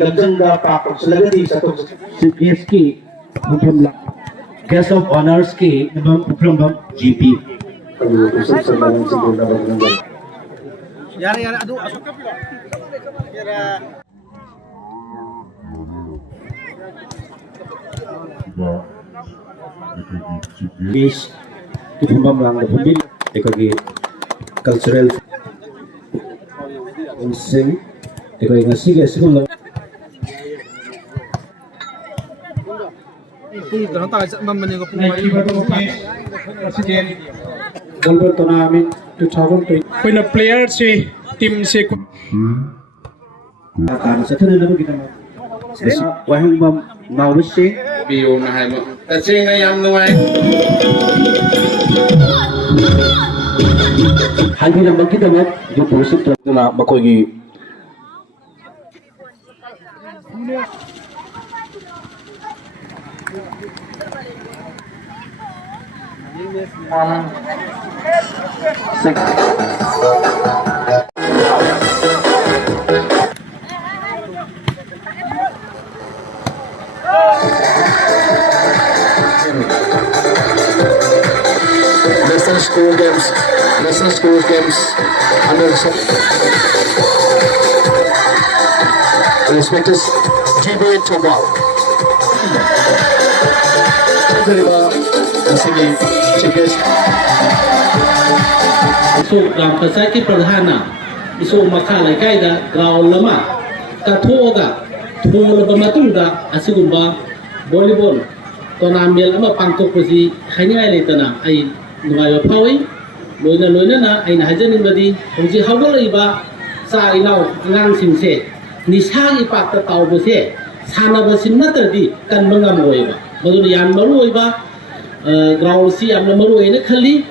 Gaganda Pak Selagati sa CPSK Upram Guest of Honors K Upram GP usap sa mga siguro na Yara aduh Bis Upram lang na pambil ekagi cultural sing ekagi ngasiga siguro ganun tayo sa mamanya ko president Golden Tournament 2020 when a player say team say akan sa tuloy lang kita wahang mawis si biyo na hay mo kasi ngayam nuway hagi lang kita mo yung pusip na makogi National School Games under respected GB Tobal. Terima kasih CPS. So ram pasaki pradhana iso makhalai kaida ground lama kathoga thol bamatuda asigumba volleyball tournament ama pangtok posi haingai letana ai nuwayo phawi loina na ai na hajanin badi hoji hawgalaiba sa inau ngang singse nisang ipak ta taw bose sana basin natadi kan mangam oiba madun yan maru oiba ground si amna maru ene khali